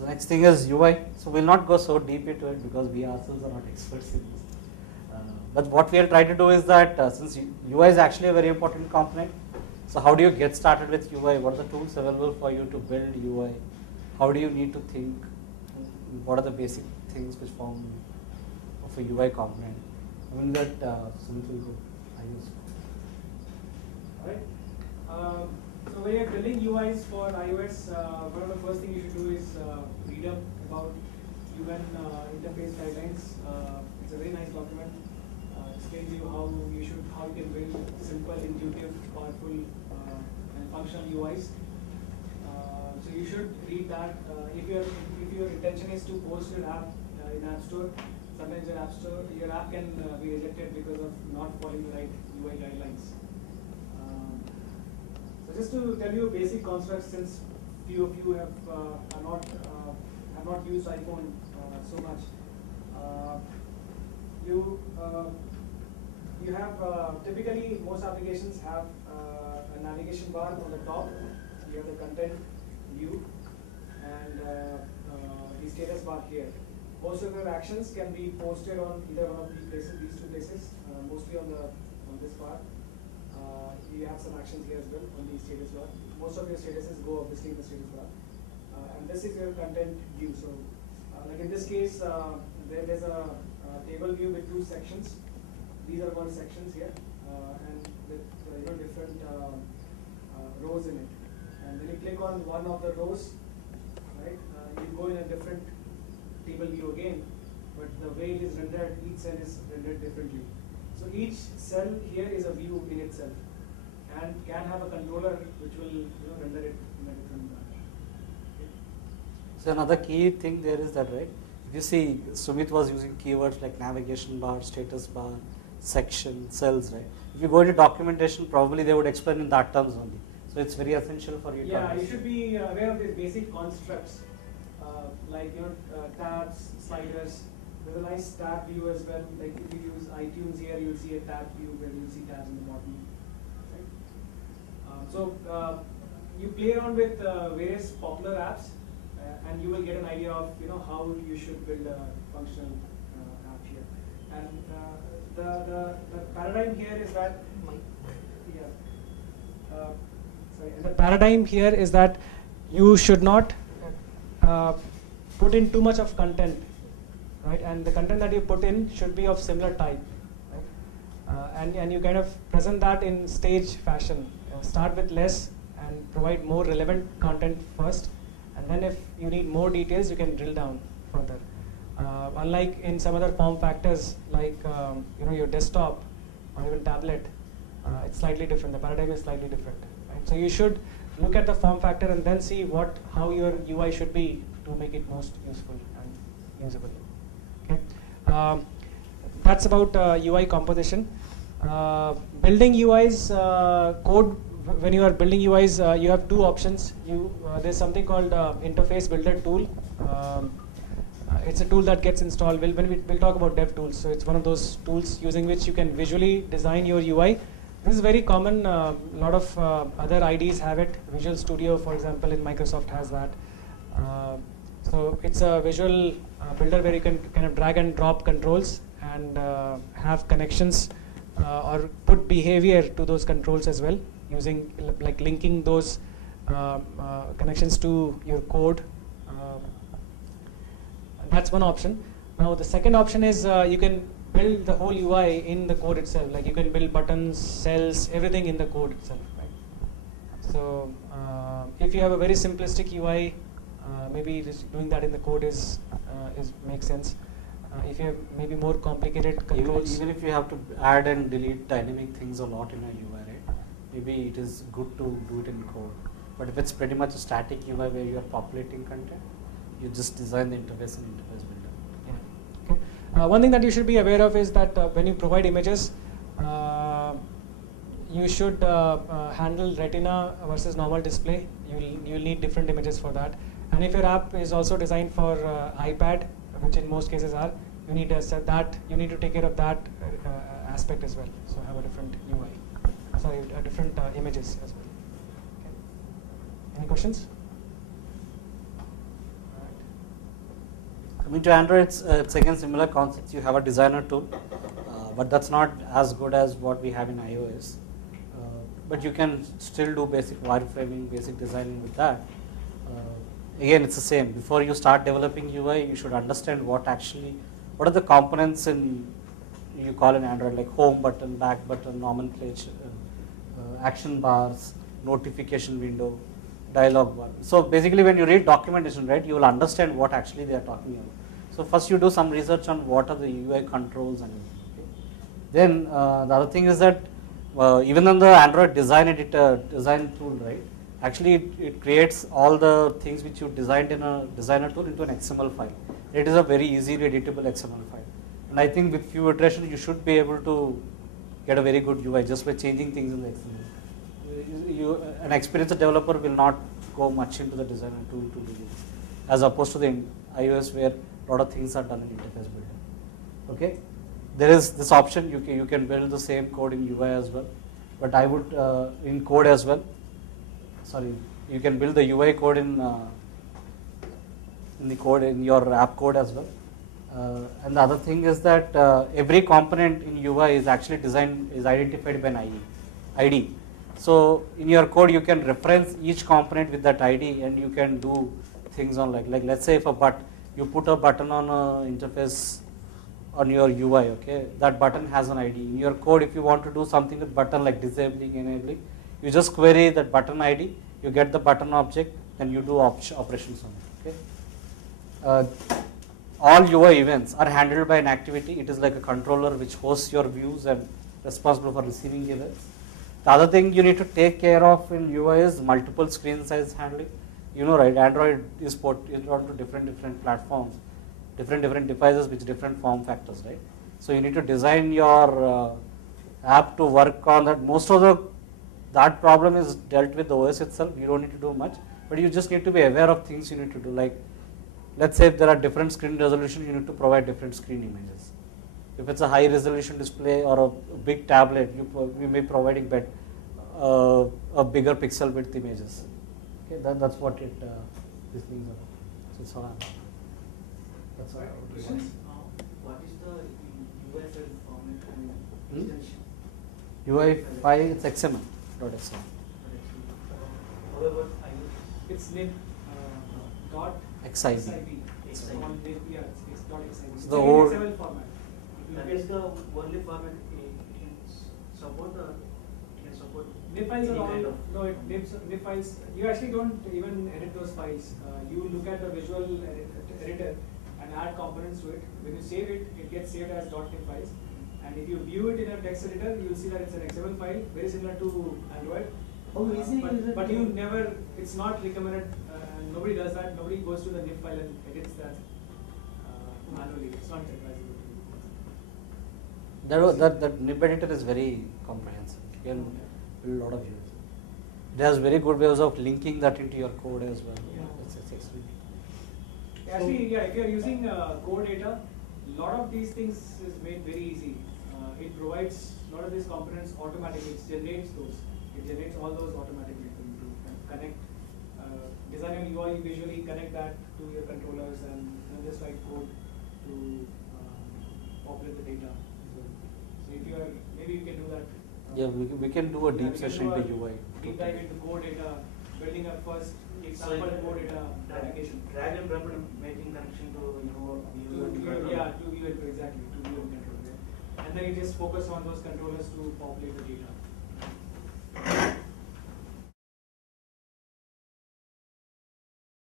So the next thing is UI. So we'll not go so deep into it because we ourselves are not experts in this. But what we'll try to do is that since UI is actually a very important component, so how do you get started with UI? What are the tools available for you to build UI? How do you need to think? What are the basic things which form of a UI component? I mean that Sumit will go. Alright. So when you're building UIs for iOS, one of the first things you should do is read up about UN interface guidelines. It's a very nice document. Explains you how you can build simple, intuitive, powerful, and functional UIs. So you should read that. If your intention is to post your app in App Store, sometimes your app can be rejected because of not following the right UI guidelines. So just to tell you basic constructs, since few of you have not used iPhone so much, you have typically most applications have a navigation bar on the top. You have the content view and the status bar here. Most of your actions can be posted on either one of these two places, mostly on this bar. You have some actions here as well on the status bar. Most of your statuses go obviously in the status bar. And this is your content view. So like in this case, there's a table view with two sections. These are called sections here, and with different rows in it. And when you click on one of the rows, right, you go in a different table view again, but the way it is rendered, each cell is rendered differently. So each cell here is a view in itself, and can have a controller which will render it in a different manner. Okay. So another key thing there is that, right? If you see, Sumit was using keywords like navigation bar, status bar, section, cells, right? If you go into documentation, probably they would explain in that terms only. So it's very essential for you to understand. You should be aware of these basic constructs, like tabs, sliders. There's a nice tab view as well. Like if you use iTunes here, you'll see a tab view where you'll see tabs in the bottom. Right? So you play around with various popular apps, and you will get an idea of how you should build a functional app here. And the paradigm here is that the paradigm here is that you should not put in too much of content, right? And the content that you put in should be of similar type, right? And you kind of present that in stage fashion. Start with less and provide more relevant content first, and then if you need more details, you can drill down further. Unlike in some other form factors like your desktop or even tablet, it's slightly different. The paradigm is slightly different. Right? So you should look at the form factor and then see how your UI should be to make it most useful and usable. Okay, that's about UI composition. Building UIs code. When you are building UIs, you have two options. There's something called Interface Builder tool. It's a tool that gets installed. We'll talk about dev tools. So it's one of those tools using which you can visually design your UI. This is very common. A lot of other IDEs have it. Visual Studio, for example, in Microsoft has that. So it's a visual builder where you can kind of drag and drop controls and have connections or put behavior to those controls as well, using like linking those connections to your code. That's one option. Now the second option is you can build the whole UI in the code itself. Like you can build buttons, cells, everything in the code itself. Right? So if you have a very simplistic UI, maybe just doing that in the code makes sense. If you have maybe more complicated controls, even if you have to add and delete dynamic things a lot in a UI, right? Maybe it is good to do it in code. But if it's pretty much a static UI where you are populating content, you just design the interface and interface builder. Yeah. Okay. One thing that you should be aware of is that when you provide images, you should handle Retina versus normal display. You'll need different images for that. And if your app is also designed for iPad, which in most cases are, you need to take care of that aspect as well. So have a different UI, different images as well. Okay. Any questions? All right. I mean, to Android, it's again similar concepts. You have a designer tool, but that's not as good as what we have in iOS. But you can still do basic wireframing, basic designing with that. Again, it's the same. Before you start developing UI, you should understand what are the components you call in Android, like home button, back button, nomenclature, action bars, notification window, dialog bar. So basically, when you read documentation, right, you will understand what actually they are talking about. So first you do some research on what are the UI controls and everything. Okay. Then the other thing is that even on the Android design editor, design tool, right, actually it creates all the things which you designed in a designer tool into an XML file. It is a very easily editable XML file. And I think with few iterations you should be able to get a very good UI just by changing things in the XML. An experienced developer will not go much into the designer tool to do this, as opposed to the iOS where a lot of things are done in interface builder. Okay, there is this option you can build the same code in UI as well, but I would in code as well. Sorry, you can build the UI code in the code in your app code as well. And the other thing is that every component in UI is actually identified by an ID. So in your code you can reference each component with that ID, and you can do things on like let's say if you put a button on an interface on your UI, okay, that button has an ID. In your code, if you want to do something with button like disabling, enabling, you just query that button ID, you get the button object, then you do operations on it. Okay. All UI events are handled by an activity. It is like a controller which hosts your views and responsible for receiving events. The other thing you need to take care of in UI is multiple screen size handling. You know, right? Android is ported onto different platforms, different devices with different form factors, right? So you need to design your app to work on that. Most of that problem is dealt with the OS itself. You don't need to do much, but you just need to be aware of things you need to do. Like, let's say if there are different screen resolution, you need to provide different screen images. If it's a high resolution display or a big tablet, we may be providing a bigger pixel width images. Okay, that's what these things are. So that's all. What is the UI file format and extension? UI file, it's XML.xml. However, It's nib dot XIB. It's called nib, yeah, it's dot XIB. It's the an old- XML format. that is the only format it can support, or it can support Nib files are any all, kind of. no, nib files, you actually don't even edit those files. You look at the visual editor and add components to it. When you save it, it gets saved as .nib files. And if you view it in a text editor, you'll see that it's an XML file, very similar to Android. How easy is it? But you never, it's not recommended, and nobody does that. Nobody goes to the nib file and edits that manually. It's not advisable. That nib editor is very comprehensive. You can build a lot of views. It has very good ways of linking that into your code as well. Yeah. It's excellent. Actually, yeah, if you are using core data, a lot of these things is made very easy. It provides a lot of these components automatically. It generates those. It generates all those automatically. You can connect, design an UI, visually connect that to your controllers, and just write code to populate the data. So if you are, maybe you can do that. Yeah, we can do a Yeah, deep we can session do a into UI. Deep dive into core data, building a first example core data application. Drag and drop and making connection to your Yeah, to view it exactly, to view and control. And then you just focus on those controllers to populate the data.